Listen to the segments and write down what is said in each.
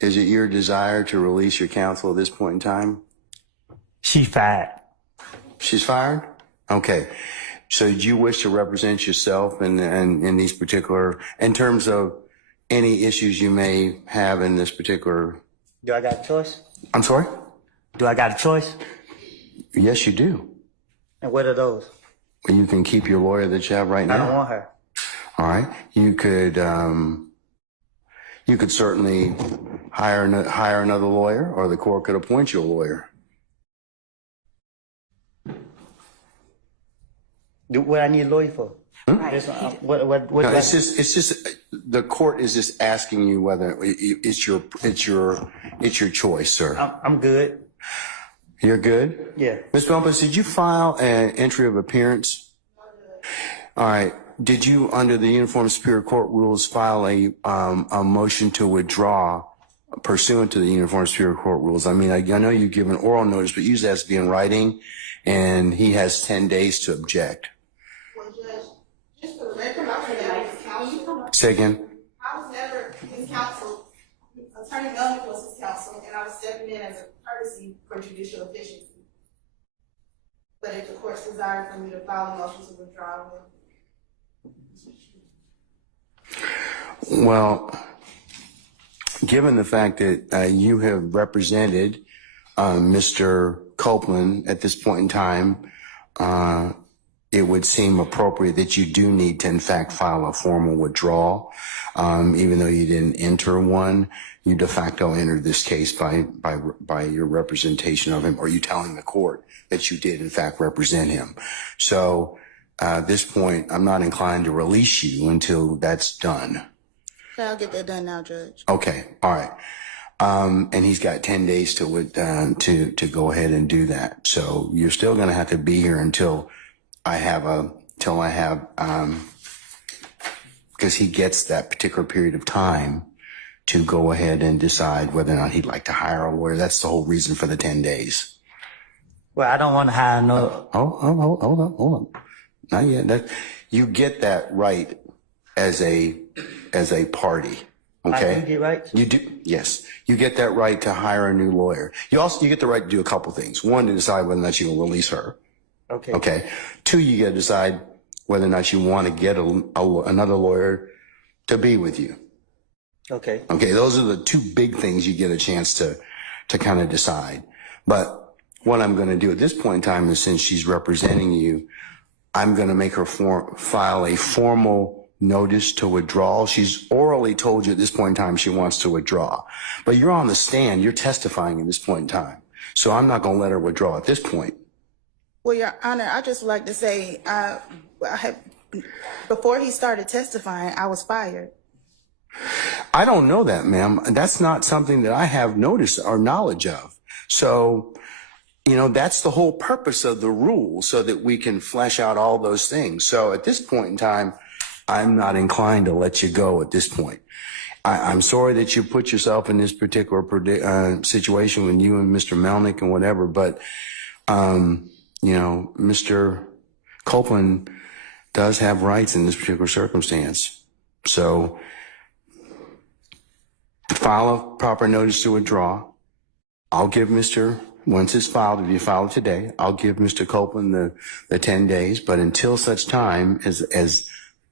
Is it your desire to release your counsel at this point in time? She fired. She's fired? Okay. So do you wish to represent yourself in these particular, in terms of any issues you may have in this particular? Do I got a choice? I'm sorry? Do I got a choice? Yes, you do. And what are those? Well, you can keep your lawyer that you have right now. I don't want her. All right. You could certainly hire another lawyer, or the court could appoint you a lawyer. What I need a lawyer for? Right. What No, it's just the court is just asking you whether it's your choice, sir. I'm good. You're good? Yeah. Ms. Bumpus, did you file an entry of appearance? All right. Did you, under the Uniform Superior Court rules, file a motion to withdraw pursuant to the Uniform Superior Court rules? I mean, I know you give an oral notice, but usually it has to be in writing, and he has 10 days to object. Well, Judge, just for the record, I was never his counsel. Say again? I was never his counsel. Attorney Melnick was his counsel, and I was stepping in as a courtesy for judicial efficiency. But if the court's desire for me to file a motion to withdraw, Well, given the fact that you have represented Mr. Copeland at this point in time, it would seem appropriate that you do need to, in fact, file a formal withdrawal. Even though you didn't enter one, you de facto entered this case by your representation of him, or you telling the court that you did, in fact, represent him. So at this point, I'm not inclined to release you until that's done. okay, I'll get that done now, Judge. Okay, all right. And he's got 10 days to go ahead and do that. So you're still going to have to be here until because he gets that particular period of time to go ahead and decide whether or not he'd like to hire a lawyer. That's the whole reason for the 10 days. Well, I don't want to hire no. Hold on. Not yet. You get that right as a party. Okay. I do get right? You do. Yes. You get that right to hire a new lawyer. You get the right to do a couple things. One, to decide whether or not you can release her. Okay. Okay. Two, you get to decide whether or not you want to get another lawyer to be with you. Okay. Okay. Those are the two big things you get a chance to kind of decide. But what I'm going to do at this point in time is, since she's representing you, I'm going to make her file a formal notice to withdraw. She's orally told you at this point in time she wants to withdraw. But you're on the stand. You're testifying at this point in time. So I'm not going to let her withdraw at this point. Well, Your Honor, I just would like to say, before he started testifying, I was fired. I don't know that, ma'am. That's not something that I have notice or knowledge of. So, that's the whole purpose of the rule, so that we can flesh out all those things. So at this point in time, I'm not inclined to let you go at this point. I'm sorry that you put yourself in this particular situation with you and Mr. Melnick and whatever, but, Mr. Copeland does have rights in this particular circumstance. So file a proper notice to withdraw. I'll give once it's filed, if you file it today, I'll give Mr. Copeland the 10 days, but until such time as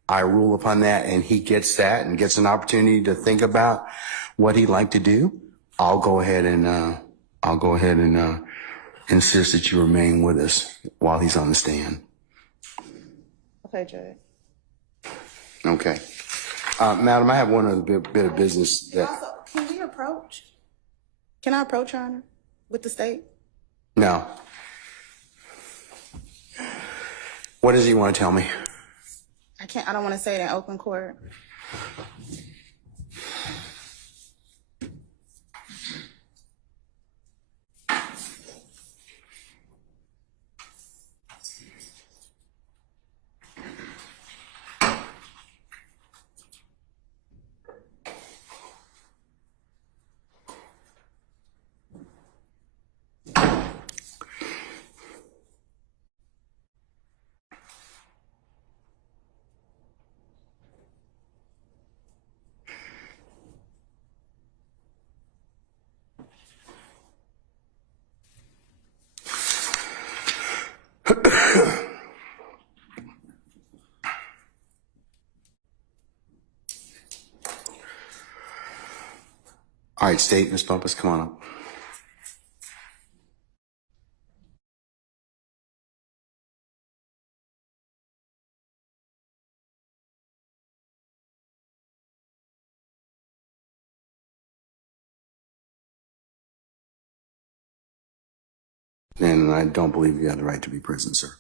I rule upon that and he gets that and gets an opportunity to think about what he'd like to do, I'll go ahead and insist that you remain with us while he's on the stand. Okay, Judge. Okay. Madam, I have one other bit of business that... Also, can we approach? Can I approach, Your Honor, with the state? No. What does he want to tell me? I don't want to say it in open court. All right, State, Ms. Bumpus, come on up. And I don't believe you have the right to be present, sir.